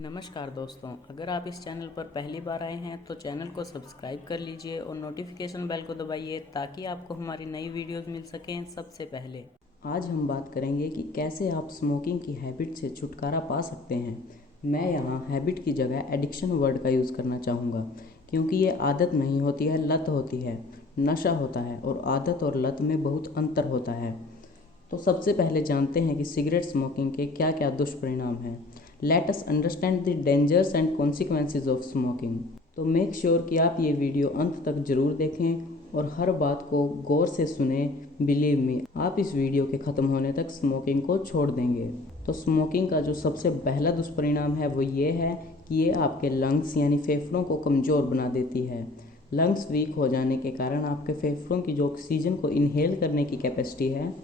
नमस्कार दोस्तों, अगर आप इस चैनल पर पहली बार आए हैं तो चैनल को सब्सक्राइब कर लीजिए और नोटिफिकेशन बेल को दबाइए ताकि आपको हमारी नई वीडियोस मिल सकें सबसे पहले। आज हम बात करेंगे कि कैसे आप स्मोकिंग की हैबिट से छुटकारा पा सकते हैं। मैं यहाँ हैबिट की जगह एडिक्शन वर्ड का यूज़ करना चाहूँगा, क्योंकि ये आदत नहीं होती है, लत होती है। नशा होता है और आदत और लत में बहुत अंतर होता है। तो सबसे पहले जानते हैं कि सिगरेट स्मोकिंग के क्या क्या दुष्परिणाम हैं। Let us understand the dangers and consequences of smoking. तो मेक श्योर कि आप ये वीडियो अंत तक जरूर देखें और हर बात को गौर से सुने। बिलीव मी, आप इस वीडियो के ख़त्म होने तक स्मोकिंग को छोड़ देंगे। तो स्मोकिंग का जो सबसे पहला दुष्परिणाम है वो ये है कि ये आपके लंग्स यानी फेफड़ों को कमज़ोर बना देती है। लंग्स वीक हो जाने के कारण आपके फेफड़ों की जो ऑक्सीजन को इनहेल करने की कैपेसिटी है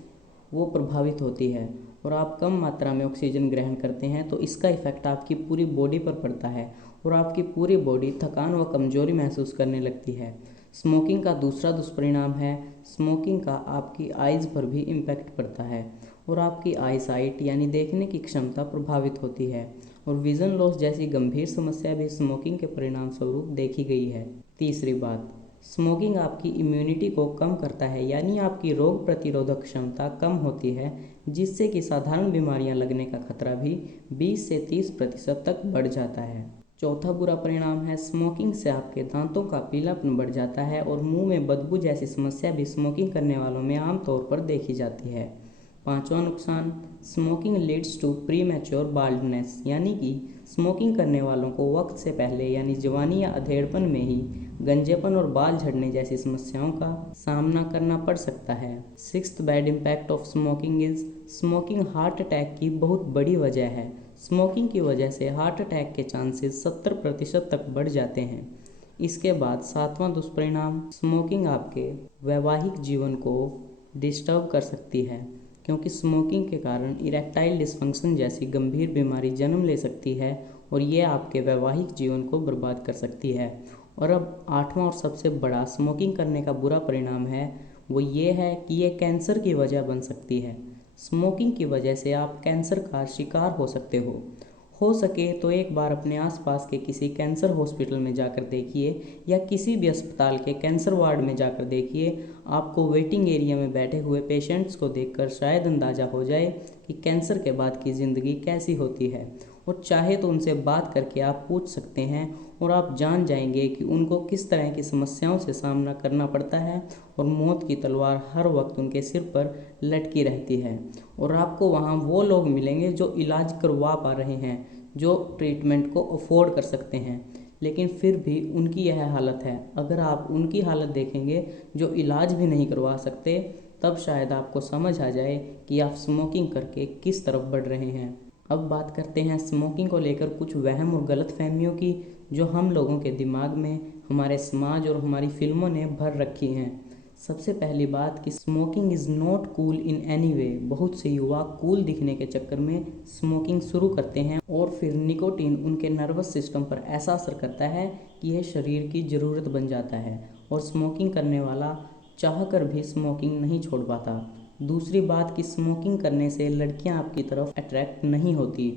वो प्रभावित होती है और आप कम मात्रा में ऑक्सीजन ग्रहण करते हैं, तो इसका इफ़ेक्ट आपकी पूरी बॉडी पर पड़ता है और आपकी पूरी बॉडी थकान व कमजोरी महसूस करने लगती है। स्मोकिंग का दूसरा दुष्परिणाम है, स्मोकिंग का आपकी आइज़ पर भी इम्पैक्ट पड़ता है और आपकी आई साइट यानी देखने की क्षमता प्रभावित होती है और विज़न लॉस जैसी गंभीर समस्या भी स्मोकिंग के परिणाम स्वरूप देखी गई है। तीसरी बात, स्मोकिंग आपकी इम्यूनिटी को कम करता है, यानी आपकी रोग प्रतिरोधक क्षमता कम होती है, जिससे कि साधारण बीमारियां लगने का खतरा भी 20 से 30% तक बढ़ जाता है। चौथा बुरा परिणाम है, स्मोकिंग से आपके दांतों का पीलापन बढ़ जाता है और मुंह में बदबू जैसी समस्या भी स्मोकिंग करने वालों में आमतौर पर देखी जाती है। पांचवा नुकसान, smoking leads to premature baldness, यानी कि स्मोकिंग करने वालों को वक्त से पहले यानी जवानी या अधेड़पन में ही गंजेपन और बाल झड़ने जैसी समस्याओं का सामना करना पड़ सकता है। Sixth bad impact of smoking is, smoking heart attack की बहुत बड़ी वजह है। स्मोकिंग की वजह से हार्ट अटैक के चांसेस 70% तक बढ़ जाते हैं। इसके बाद सातवां दुष्परिणाम, स्मोकिंग आपके वैवाहिक जीवन को डिस्टर्ब कर सकती है, क्योंकि स्मोकिंग के कारण इरेक्टाइल डिस्फंक्शन जैसी गंभीर बीमारी जन्म ले सकती है और ये आपके वैवाहिक जीवन को बर्बाद कर सकती है। और अब आठवां और सबसे बड़ा स्मोकिंग करने का बुरा परिणाम है वो ये है कि ये कैंसर की वजह बन सकती है। स्मोकिंग की वजह से आप कैंसर का शिकार हो सके तो एक बार अपने आसपास के किसी कैंसर हॉस्पिटल में जाकर देखिए या किसी भी अस्पताल के कैंसर वार्ड में जाकर देखिए। आपको वेटिंग एरिया में बैठे हुए पेशेंट्स को देखकर शायद अंदाज़ा हो जाए कि कैंसर के बाद की ज़िंदगी कैसी होती है, और चाहे तो उनसे बात करके आप पूछ सकते हैं और आप जान जाएंगे कि उनको किस तरह की समस्याओं से सामना करना पड़ता है और मौत की तलवार हर वक्त उनके सिर पर लटकी रहती है। और आपको वहाँ वो लोग मिलेंगे जो इलाज करवा पा रहे हैं, जो ट्रीटमेंट को अफोर्ड कर सकते हैं, लेकिन फिर भी उनकी यह हालत है। अगर आप उनकी हालत देखेंगे जो इलाज भी नहीं करवा सकते, तब शायद आपको समझ आ जाए कि आप स्मोकिंग करके किस तरफ बढ़ रहे हैं। अब बात करते हैं स्मोकिंग को लेकर कुछ वहम और गलतफहमियों की, जो हम लोगों के दिमाग में, हमारे समाज और हमारी फिल्मों ने भर रखी हैं। सबसे पहली बात कि smoking is not cool in any way. बहुत से युवा कूल दिखने के चक्कर में स्मोकिंग शुरू करते हैं और फिर निकोटीन उनके नर्वस सिस्टम पर ऐसा असर करता है कि यह शरीर की ज़रूरत बन जाता है और स्मोकिंग करने वाला चाहकर भी स्मोकिंग नहीं छोड़ पाता। दूसरी बात कि स्मोकिंग करने से लड़कियां आपकी तरफ अट्रैक्ट नहीं होती।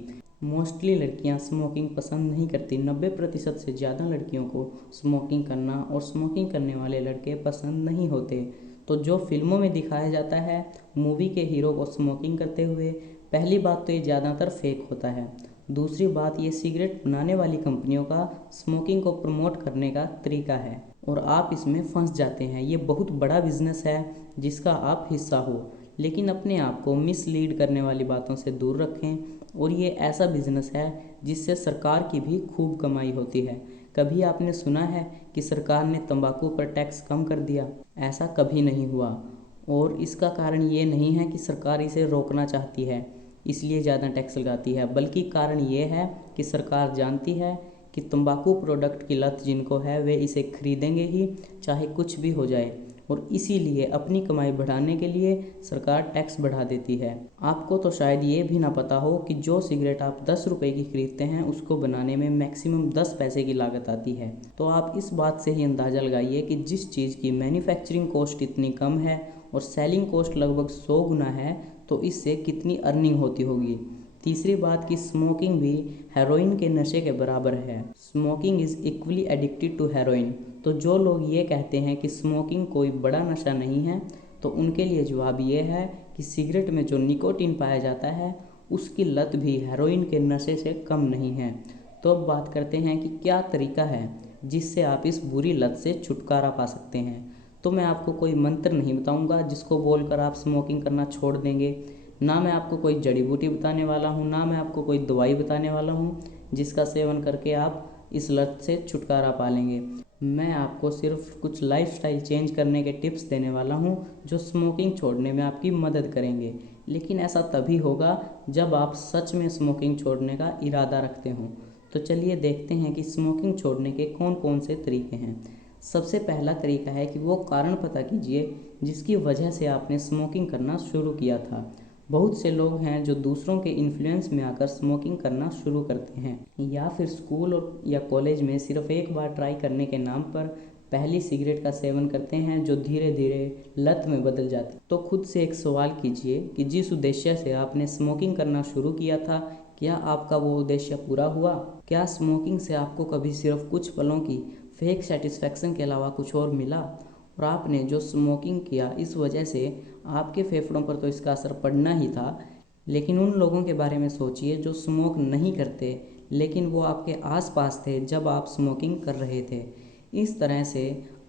मोस्टली लड़कियां स्मोकिंग पसंद नहीं करती। 90% से ज़्यादा लड़कियों को स्मोकिंग करना और स्मोकिंग करने वाले लड़के पसंद नहीं होते। तो जो फिल्मों में दिखाया जाता है मूवी के हीरो को स्मोकिंग करते हुए, पहली बात तो ये ज़्यादातर फेक होता है। दूसरी बात, ये सिगरेट बनाने वाली कंपनियों का स्मोकिंग को प्रमोट करने का तरीका है और आप इसमें फंस जाते हैं। ये बहुत बड़ा बिजनेस है जिसका आप हिस्सा हो, लेकिन अपने आप को मिसलीड करने वाली बातों से दूर रखें। और ये ऐसा बिजनेस है जिससे सरकार की भी खूब कमाई होती है। कभी आपने सुना है कि सरकार ने तंबाकू पर टैक्स कम कर दिया? ऐसा कभी नहीं हुआ। और इसका कारण ये नहीं है कि सरकार इसे रोकना चाहती है इसलिए ज़्यादा टैक्स लगाती है, बल्कि कारण ये है कि सरकार जानती है कि तंबाकू प्रोडक्ट की लत जिनको है वे इसे खरीदेंगे ही, चाहे कुछ भी हो जाए, और इसीलिए अपनी कमाई बढ़ाने के लिए सरकार टैक्स बढ़ा देती है। आपको तो शायद ये भी ना पता हो कि जो सिगरेट आप 10 रुपए की खरीदते हैं उसको बनाने में मैक्सिमम 10 पैसे की लागत आती है। तो आप इस बात से ही अंदाज़ा लगाइए कि जिस चीज़ की मैन्युफैक्चरिंग कॉस्ट इतनी कम है और सेलिंग कॉस्ट लगभग 100 गुना है, तो इससे कितनी अर्निंग होती होगी। तीसरी बात कि स्मोकिंग भी हेरोइन के नशे के बराबर है। Smoking is equally addicted to heroin. तो जो लोग ये कहते हैं कि स्मोकिंग कोई बड़ा नशा नहीं है, तो उनके लिए जवाब ये है कि सिगरेट में जो निकोटीन पाया जाता है उसकी लत भी हेरोइन के नशे से कम नहीं है। तो अब बात करते हैं कि क्या तरीका है जिससे आप इस बुरी लत से छुटकारा पा सकते हैं। तो मैं आपको कोई मंत्र नहीं बताऊंगा जिसको बोलकर आप स्मोकिंग करना छोड़ देंगे, ना मैं आपको कोई जड़ी बूटी बताने वाला हूँ, ना मैं आपको कोई दवाई बताने वाला हूँ जिसका सेवन करके आप इस लत से छुटकारा पा लेंगे। मैं आपको सिर्फ कुछ लाइफस्टाइल चेंज करने के टिप्स देने वाला हूँ जो स्मोकिंग छोड़ने में आपकी मदद करेंगे। लेकिन ऐसा तभी होगा जब आप सच में स्मोकिंग छोड़ने का इरादा रखते हों। तो चलिए देखते हैं कि स्मोकिंग छोड़ने के कौन कौन से तरीके हैं। सबसे पहला तरीका है कि वो कारण पता कीजिए जिसकी वजह से आपने स्मोकिंग करना शुरू किया था। बहुत से लोग हैं जो दूसरों के इन्फ्लुएंस में आकर स्मोकिंग करना शुरू करते हैं, या फिर स्कूल या कॉलेज में सिर्फ एक बार ट्राई करने के नाम पर पहली सिगरेट का सेवन करते हैं जो धीरे धीरे लत में बदल जाती है। तो खुद से एक सवाल कीजिए कि जिस उद्देश्य से आपने स्मोकिंग करना शुरू किया था, क्या आपका वो उद्देश्य पूरा हुआ? क्या स्मोकिंग से आपको कभी सिर्फ कुछ पलों की फेक सेटिस्फैक्शन के अलावा कुछ और मिला? और आपने जो स्मोकिंग किया इस वजह से आपके फेफड़ों पर तो इसका असर पड़ना ही था, लेकिन उन लोगों के बारे में सोचिए जो स्मोक नहीं करते लेकिन वो आपके आसपास थे जब आप स्मोकिंग कर रहे थे। इस तरह से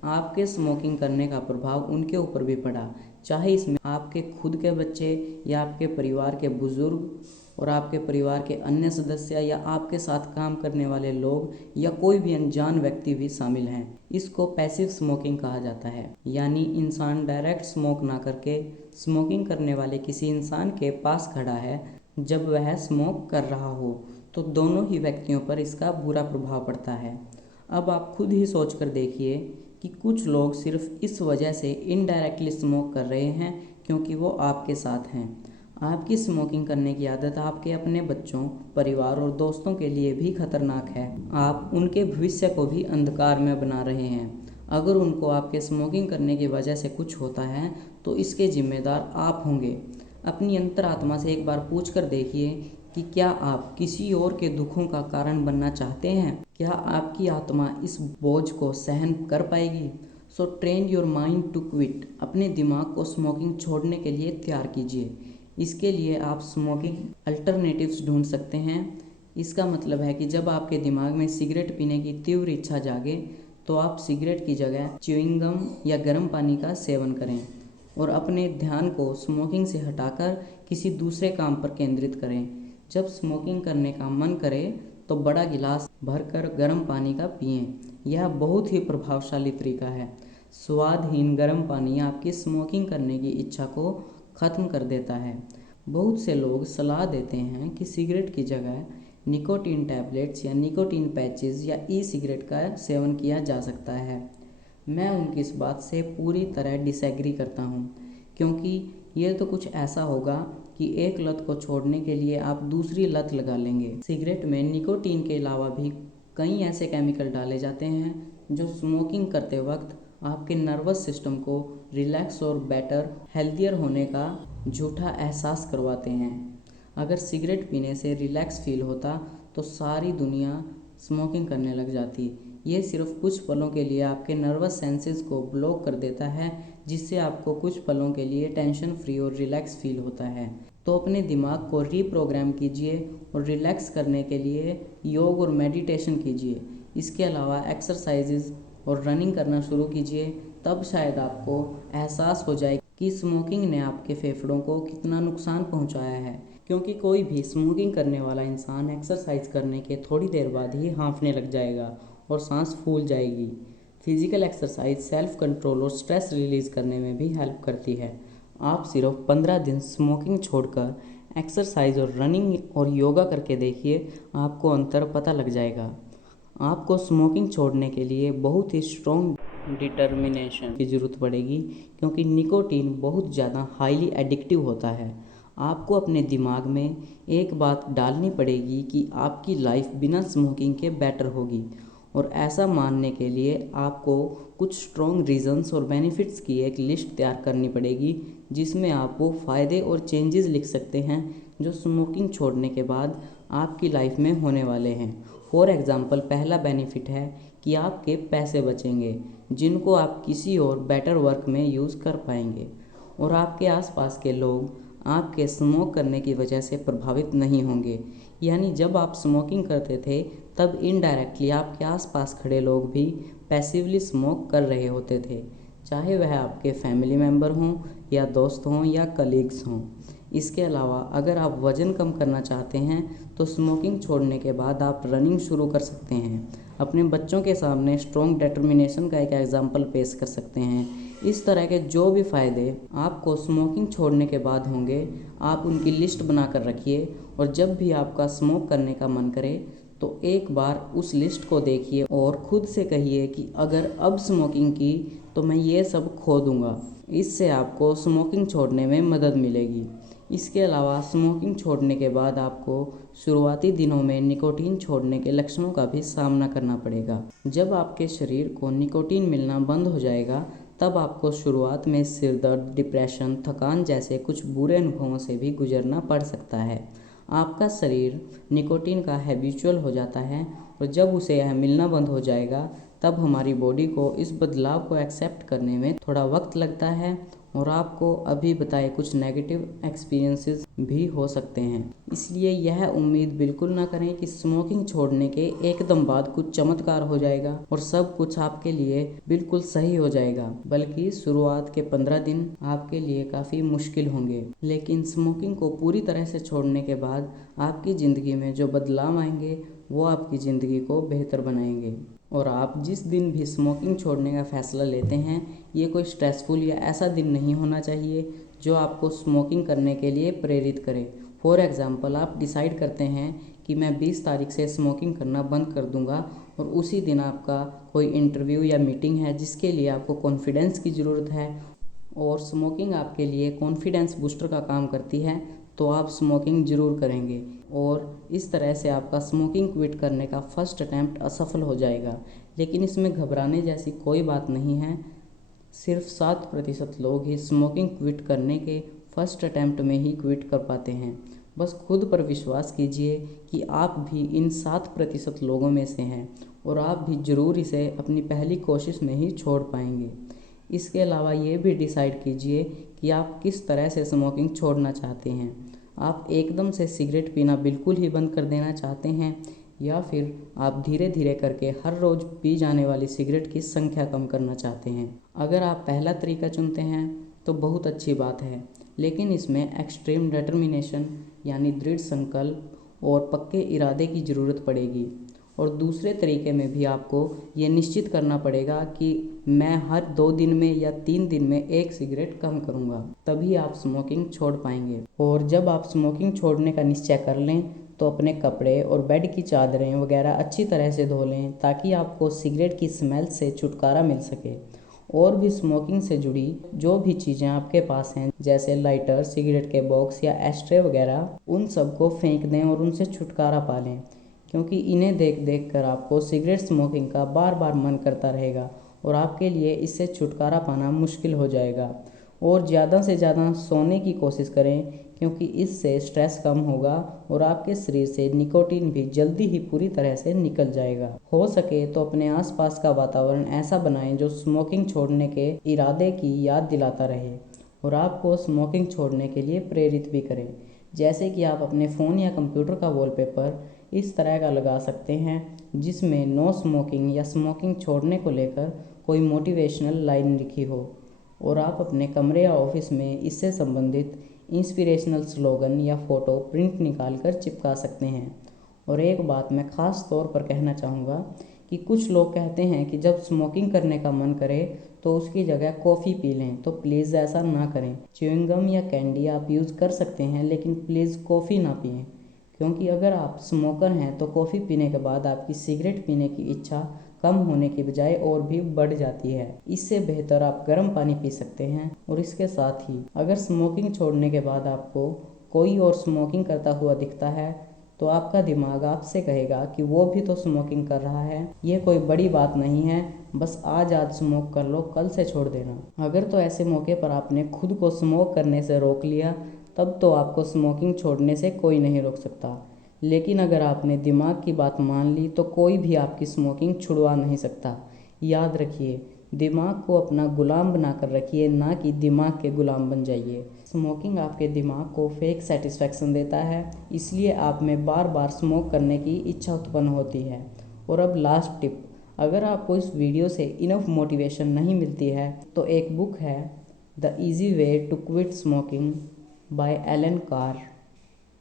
आपके स्मोकिंग करने का प्रभाव उनके ऊपर भी पड़ा, चाहे इसमें आपके खुद के बच्चे या आपके परिवार के बुजुर्ग और आपके परिवार के अन्य सदस्य या आपके साथ काम करने वाले लोग या कोई भी अनजान व्यक्ति भी शामिल हैं। इसको पैसिव स्मोकिंग कहा जाता है, यानी इंसान डायरेक्ट स्मोक ना करके स्मोकिंग करने वाले किसी इंसान के पास खड़ा है जब वह स्मोक कर रहा हो, तो दोनों ही व्यक्तियों पर इसका बुरा प्रभाव पड़ता है। अब आप खुद ही सोच कर देखिए कि कुछ लोग सिर्फ इस वजह से इनडायरेक्टली स्मोक कर रहे हैं क्योंकि वो आपके साथ हैं। आपकी स्मोकिंग करने की आदत आपके अपने बच्चों, परिवार और दोस्तों के लिए भी खतरनाक है। आप उनके भविष्य को भी अंधकार में बना रहे हैं। अगर उनको आपके स्मोकिंग करने की वजह से कुछ होता है तो इसके जिम्मेदार आप होंगे। अपनी अंतरात्मा से एक बार पूछ कर देखिए कि क्या आप किसी और के दुखों का कारण बनना चाहते हैं? क्या आपकी आत्मा इस बोझ को सहन कर पाएगी? So train your mind to quit. अपने दिमाग को स्मोकिंग छोड़ने के लिए तैयार कीजिए। इसके लिए आप स्मोकिंग अल्टरनेटिव्स ढूंढ सकते हैं। इसका मतलब है कि जब आपके दिमाग में सिगरेट पीने की तीव्र इच्छा जागे तो आप सिगरेट की जगह च्युइंग गम या गर्म पानी का सेवन करें और अपने ध्यान को स्मोकिंग से हटाकर किसी दूसरे काम पर केंद्रित करें। जब स्मोकिंग करने का मन करे तो बड़ा गिलास भरकर गर्म पानी का पिएं। यह बहुत ही प्रभावशाली तरीका है। स्वादहीन गर्म पानी आपकी स्मोकिंग करने की इच्छा को ख़त्म कर देता है। बहुत से लोग सलाह देते हैं कि सिगरेट की जगह निकोटीन टैबलेट्स या निकोटीन पैचेस या ई सिगरेट का सेवन किया जा सकता है। मैं उनकी इस बात से पूरी तरह डिसएग्री करता हूँ, क्योंकि ये तो कुछ ऐसा होगा कि एक लत को छोड़ने के लिए आप दूसरी लत लगा लेंगे। सिगरेट में निकोटीन के अलावा भी कई ऐसे केमिकल डाले जाते हैं जो स्मोकिंग करते वक्त आपके नर्वस सिस्टम को रिलैक्स और बेटर हेल्थियर होने का झूठा एहसास करवाते हैं। अगर सिगरेट पीने से रिलैक्स फील होता तो सारी दुनिया स्मोकिंग करने लग जाती। ये सिर्फ कुछ पलों के लिए आपके नर्वस सेंसेस को ब्लॉक कर देता है, जिससे आपको कुछ पलों के लिए टेंशन फ्री और रिलैक्स फील होता है। तो अपने दिमाग को रीप्रोग्राम कीजिए और रिलैक्स करने के लिए योग और मेडिटेशन कीजिए। इसके अलावा एक्सरसाइजेज और रनिंग करना शुरू कीजिए। तब शायद आपको एहसास हो जाए कि स्मोकिंग ने आपके फेफड़ों को कितना नुकसान पहुंचाया है, क्योंकि कोई भी स्मोकिंग करने वाला इंसान एक्सरसाइज करने के थोड़ी देर बाद ही हाँफने लग जाएगा और सांस फूल जाएगी। फिजिकल एक्सरसाइज सेल्फ कंट्रोल और स्ट्रेस रिलीज़ करने में भी हेल्प करती है। आप सिर्फ 15 दिन स्मोकिंग छोड़कर एक्सरसाइज और रनिंग और योगा करके देखिए, आपको अंतर पता लग जाएगा। आपको स्मोकिंग छोड़ने के लिए बहुत ही स्ट्रॉन्ग डिटर्मिनेशन की ज़रूरत पड़ेगी, क्योंकि निकोटीन बहुत ज़्यादा हाईली एडिक्टिव होता है। आपको अपने दिमाग में एक बात डालनी पड़ेगी कि आपकी लाइफ बिना स्मोकिंग के बेटर होगी, और ऐसा मानने के लिए आपको कुछ स्ट्रॉन्ग रीजंस और बेनिफिट्स की एक लिस्ट तैयार करनी पड़ेगी, जिसमें आप वो फ़ायदे और चेंजेस लिख सकते हैं जो स्मोकिंग छोड़ने के बाद आपकी लाइफ में होने वाले हैं। फॉर एग्ज़ाम्पल, पहला बेनिफिट है कि आपके पैसे बचेंगे जिनको आप किसी और बेटर वर्क में यूज़ कर पाएंगे, और आपके आसपास के लोग आपके स्मोक करने की वजह से प्रभावित नहीं होंगे। यानी जब आप स्मोकिंग करते थे तब इनडायरेक्टली आपके आसपास खड़े लोग भी पैसिवली स्मोक कर रहे होते थे, चाहे वह आपके फैमिली मेम्बर हों या दोस्त हों या कलीग्स हों। इसके अलावा अगर आप वज़न कम करना चाहते हैं तो स्मोकिंग छोड़ने के बाद आप रनिंग शुरू कर सकते हैं। अपने बच्चों के सामने स्ट्रॉन्ग डिटर्मिनेशन का एक एग्जाम्पल पेश कर सकते हैं। इस तरह के जो भी फ़ायदे आपको स्मोकिंग छोड़ने के बाद होंगे, आप उनकी लिस्ट बना कर रखिए, और जब भी आपका स्मोक करने का मन करे तो एक बार उस लिस्ट को देखिए और खुद से कहिए कि अगर अब स्मोकिंग की तो मैं ये सब खो दूँगा। इससे आपको स्मोकिंग छोड़ने में मदद मिलेगी। इसके अलावा स्मोकिंग छोड़ने के बाद आपको शुरुआती दिनों में निकोटीन छोड़ने के लक्षणों का भी सामना करना पड़ेगा। जब आपके शरीर को निकोटीन मिलना बंद हो जाएगा तब आपको शुरुआत में सिर दर्द, डिप्रेशन, थकान जैसे कुछ बुरे अनुभवों से भी गुजरना पड़ सकता है। आपका शरीर निकोटीन का हैबिचुअल हो जाता है, और जब उसे यह मिलना बंद हो जाएगा तब हमारी बॉडी को इस बदलाव को एक्सेप्ट करने में थोड़ा वक्त लगता है, और आपको अभी बताए कुछ नेगेटिव एक्सपीरियंसेस भी हो सकते हैं। इसलिए यह उम्मीद बिल्कुल ना करें कि स्मोकिंग छोड़ने के एकदम बाद कुछ चमत्कार हो जाएगा और सब कुछ आपके लिए बिल्कुल सही हो जाएगा, बल्कि शुरुआत के 15 दिन आपके लिए काफ़ी मुश्किल होंगे। लेकिन स्मोकिंग को पूरी तरह से छोड़ने के बाद आपकी ज़िंदगी में जो बदलाव आएंगे वो आपकी ज़िंदगी को बेहतर बनाएंगे। और आप जिस दिन भी स्मोकिंग छोड़ने का फ़ैसला लेते हैं, ये कोई स्ट्रेसफुल या ऐसा दिन नहीं होना चाहिए जो आपको स्मोकिंग करने के लिए प्रेरित करे। फॉर एग्ज़ाम्पल, आप डिसाइड करते हैं कि मैं 20 तारीख से स्मोकिंग करना बंद कर दूंगा, और उसी दिन आपका कोई इंटरव्यू या मीटिंग है जिसके लिए आपको कॉन्फिडेंस की ज़रूरत है, और स्मोकिंग आपके लिए कॉन्फिडेंस बूस्टर का काम करती है, तो आप स्मोकिंग ज़रूर करेंगे, और इस तरह से आपका स्मोकिंग क्विट करने का फर्स्ट अटैम्प्ट असफल हो जाएगा। लेकिन इसमें घबराने जैसी कोई बात नहीं है। सिर्फ 7% लोग ही स्मोकिंग क्विट करने के फर्स्ट अटैम्प्ट में ही क्विट कर पाते हैं। बस खुद पर विश्वास कीजिए कि आप भी इन 7% लोगों में से हैं, और आप भी ज़रूर इसे अपनी पहली कोशिश में ही छोड़ पाएंगे। इसके अलावा ये भी डिसाइड कीजिए कि आप किस तरह से स्मोकिंग छोड़ना चाहते हैं। आप एकदम से सिगरेट पीना बिल्कुल ही बंद कर देना चाहते हैं, या फिर आप धीरे धीरे करके हर रोज़ पी जाने वाली सिगरेट की संख्या कम करना चाहते हैं। अगर आप पहला तरीका चुनते हैं तो बहुत अच्छी बात है, लेकिन इसमें एक्सट्रीम डिटर्मिनेशन यानी दृढ़ संकल्प और पक्के इरादे की ज़रूरत पड़ेगी। और दूसरे तरीके में भी आपको ये निश्चित करना पड़ेगा कि मैं हर 2 दिन में या 3 दिन में 1 सिगरेट कम करूँगा, तभी आप स्मोकिंग छोड़ पाएंगे। और जब आप स्मोकिंग छोड़ने का निश्चय कर लें तो अपने कपड़े और बेड की चादरें वगैरह अच्छी तरह से धो लें, ताकि आपको सिगरेट की स्मेल से छुटकारा मिल सके। और भी स्मोकिंग से जुड़ी जो भी चीज़ें आपके पास हैं, जैसे लाइटर, सिगरेट के बॉक्स या एस्ट्रे वगैरह, उन सबको फेंक दें और उनसे छुटकारा पा लें, क्योंकि इन्हें देख देख कर आपको सिगरेट स्मोकिंग का बार बार मन करता रहेगा, और आपके लिए इससे छुटकारा पाना मुश्किल हो जाएगा। और ज़्यादा से ज़्यादा सोने की कोशिश करें, क्योंकि इससे स्ट्रेस कम होगा और आपके शरीर से निकोटीन भी जल्दी ही पूरी तरह से निकल जाएगा। हो सके तो अपने आसपास का वातावरण ऐसा बनाएं जो स्मोकिंग छोड़ने के इरादे की याद दिलाता रहे और आपको स्मोकिंग छोड़ने के लिए प्रेरित भी करें। जैसे कि आप अपने फ़ोन या कंप्यूटर का वॉलपेपर इस तरह का लगा सकते हैं जिसमें नो स्मोकिंग या स्मोकिंग छोड़ने को लेकर कोई मोटिवेशनल लाइन लिखी हो, और आप अपने कमरे या ऑफिस में इससे संबंधित इंस्पिरेशनल स्लोगन या फ़ोटो प्रिंट निकाल कर चिपका सकते हैं। और एक बात मैं ख़ास तौर पर कहना चाहूँगा कि कुछ लोग कहते हैं कि जब स्मोकिंग करने का मन करे तो उसकी जगह कॉफ़ी पी लें, तो प्लीज़ ऐसा ना करें। च्युइंगम या कैंडी आप यूज़ कर सकते हैं, लेकिन प्लीज़ कॉफ़ी ना पिएं, क्योंकि अगर आप स्मोकर हैं तो कॉफ़ी पीने के बाद आपकी सिगरेट पीने की इच्छा कम होने की बजाय और भी बढ़ जाती है। इससे बेहतर आप गर्म पानी पी सकते हैं। और इसके साथ ही अगर स्मोकिंग छोड़ने के बाद आपको कोई और स्मोकिंग करता हुआ दिखता है तो आपका दिमाग आपसे कहेगा कि वो भी तो स्मोकिंग कर रहा है, ये कोई बड़ी बात नहीं है, बस आज स्मोक कर लो, कल से छोड़ देना। अगर तो ऐसे मौके पर आपने खुद को स्मोक करने से रोक लिया तब तो आपको स्मोकिंग छोड़ने से कोई नहीं रोक सकता। लेकिन अगर आपने दिमाग की बात मान ली तो कोई भी आपकी स्मोकिंग छुड़वा नहीं सकता। याद रखिए, दिमाग को अपना गुलाम बनाकर रखिए, ना कि दिमाग के गुलाम बन जाइए। स्मोकिंग आपके दिमाग को फेक सेटिस्फैक्शन देता है, इसलिए आप में बार बार स्मोक करने की इच्छा उत्पन्न होती है। और अब लास्ट टिप, अगर आपको इस वीडियो से इनफ मोटिवेशन नहीं मिलती है तो एक बुक है the easy way to quit smoking by Allen Carr.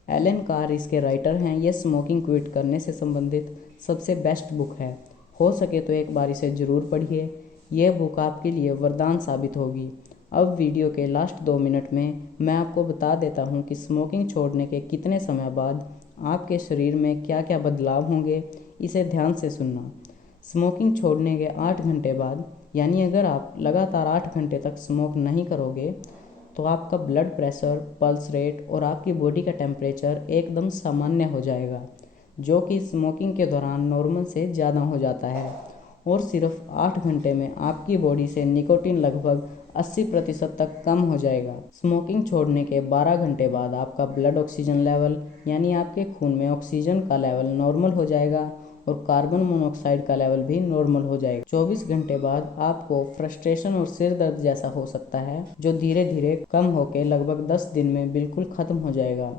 Allen Carr इसके राइटर हैं। ये स्मोकिंग क्विट करने से संबंधित सबसे बेस्ट बुक है। हो सके तो एक बार इसे ज़रूर पढ़िए। यह बुक आपके लिए वरदान साबित होगी। अब वीडियो के लास्ट 2 मिनट में मैं आपको बता देता हूँ कि स्मोकिंग छोड़ने के कितने समय बाद आपके शरीर में क्या क्या बदलाव होंगे। इसे ध्यान से सुनना। स्मोकिंग छोड़ने के 8 घंटे बाद, यानी अगर आप लगातार 8 घंटे तक स्मोक नहीं करोगे तो आपका ब्लड प्रेशर, पल्स रेट और आपकी बॉडी का टेम्परेचर एकदम सामान्य हो जाएगा, जो कि स्मोकिंग के दौरान नॉर्मल से ज़्यादा हो जाता है। और सिर्फ 8 घंटे में आपकी बॉडी से निकोटीन लगभग 80% तक कम हो जाएगा। स्मोकिंग छोड़ने के 12 घंटे बाद आपका ब्लड ऑक्सीजन लेवल, यानी आपके खून में ऑक्सीजन का लेवल नॉर्मल हो जाएगा और कार्बन मोनोऑक्साइड का लेवल भी नॉर्मल हो जाएगा। 24 घंटे बाद आपको फ्रस्ट्रेशन और सिर दर्द जैसा हो सकता है, जो धीरे धीरे कम होकर लगभग 10 दिन में बिल्कुल खत्म हो जाएगा।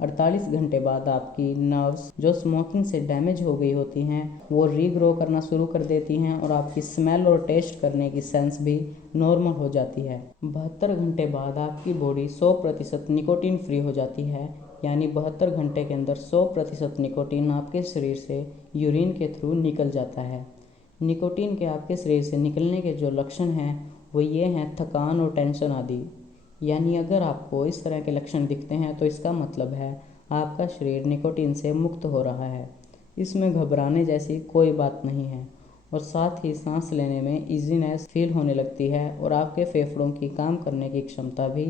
48 घंटे बाद आपकी नर्व्स, जो स्मोकिंग से डैमेज हो गई होती हैं, वो रीग्रो करना शुरू कर देती हैं और आपकी स्मेल और टेस्ट करने की सेंस भी नॉर्मल हो जाती है। 72 घंटे बाद आपकी बॉडी 100% निकोटीन फ्री हो जाती है, यानी 72 घंटे के अंदर 100% निकोटीन आपके शरीर से यूरिन के थ्रू निकल जाता है। निकोटीन के आपके शरीर से निकलने के जो लक्षण हैं वो ये हैं थकान और टेंशन आदि। यानी अगर आपको इस तरह के लक्षण दिखते हैं तो इसका मतलब है आपका शरीर निकोटीन से मुक्त हो रहा है। इसमें घबराने जैसी कोई बात नहीं है और साथ ही सांस लेने में ईजीनेस फील होने लगती है और आपके फेफड़ों की काम करने की क्षमता भी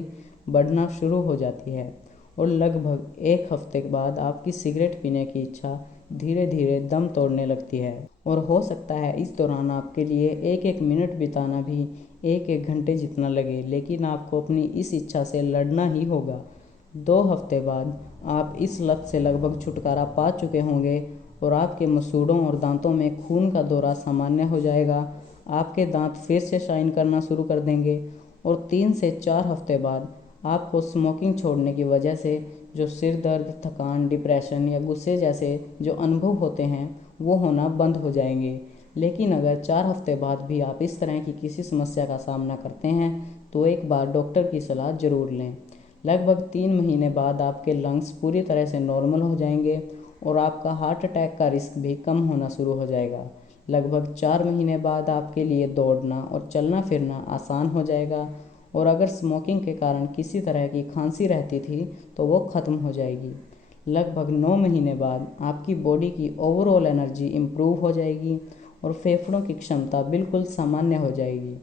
बढ़ना शुरू हो जाती है। और लगभग 1 हफ्ते के बाद आपकी सिगरेट पीने की इच्छा धीरे धीरे दम तोड़ने लगती है। और हो सकता है इस दौरान आपके लिए एक एक मिनट बिताना भी 1-1 घंटे जितना लगे, लेकिन आपको अपनी इस इच्छा से लड़ना ही होगा। 2 हफ्ते बाद आप इस लत से लगभग छुटकारा पा चुके होंगे और आपके मसूड़ों और दांतों में खून का दौरा सामान्य हो जाएगा। आपके दांत फिर से शाइन करना शुरू कर देंगे और 3 से 4 हफ्ते बाद आपको स्मोकिंग छोड़ने की वजह से जो सिर दर्द, थकान, डिप्रेशन या गुस्से जैसे जो अनुभव होते हैं वो होना बंद हो जाएंगे। लेकिन अगर 4 हफ्ते बाद भी आप इस तरह की किसी समस्या का सामना करते हैं तो एक बार डॉक्टर की सलाह जरूर लें। लगभग 3 महीने बाद आपके लंग्स पूरी तरह से नॉर्मल हो जाएंगे और आपका हार्ट अटैक का रिस्क भी कम होना शुरू हो जाएगा। लगभग 4 महीने बाद आपके लिए दौड़ना और चलना फिरना आसान हो जाएगा और अगर स्मोकिंग के कारण किसी तरह की खांसी रहती थी तो वो ख़त्म हो जाएगी। लगभग 9 महीने बाद आपकी बॉडी की ओवरऑल एनर्जी इम्प्रूव हो जाएगी और फेफड़ों की क्षमता बिल्कुल सामान्य हो जाएगी।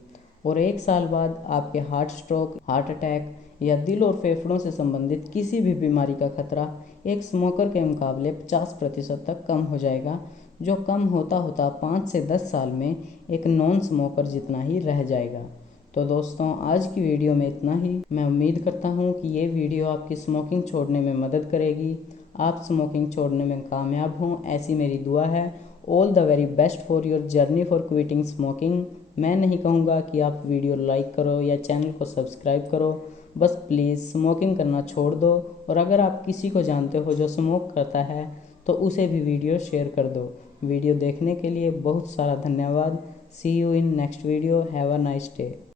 और 1 साल बाद आपके हार्ट स्ट्रोक, हार्ट अटैक या दिल और फेफड़ों से संबंधित किसी भी बीमारी का खतरा एक स्मोकर के मुकाबले 50% तक कम हो जाएगा, जो कम होता होता 5 से 10 साल में एक नॉन स्मोकर जितना ही रह जाएगा। तो दोस्तों, आज की वीडियो में इतना ही। मैं उम्मीद करता हूँ कि ये वीडियो आपकी स्मोकिंग छोड़ने में मदद करेगी, आप स्मोकिंग छोड़ने में कामयाब हों, ऐसी मेरी दुआ है। All the very best for your journey for quitting smoking. मैं नहीं कहूँगा कि आप वीडियो लाइक करो या चैनल को सब्सक्राइब करो, बस प्लीज़ स्मोकिंग करना छोड़ दो। और अगर आप किसी को जानते हो जो स्मोक करता है तो उसे भी वीडियो शेयर कर दो। वीडियो देखने के लिए बहुत सारा धन्यवाद। See you in next video. Have a nice day.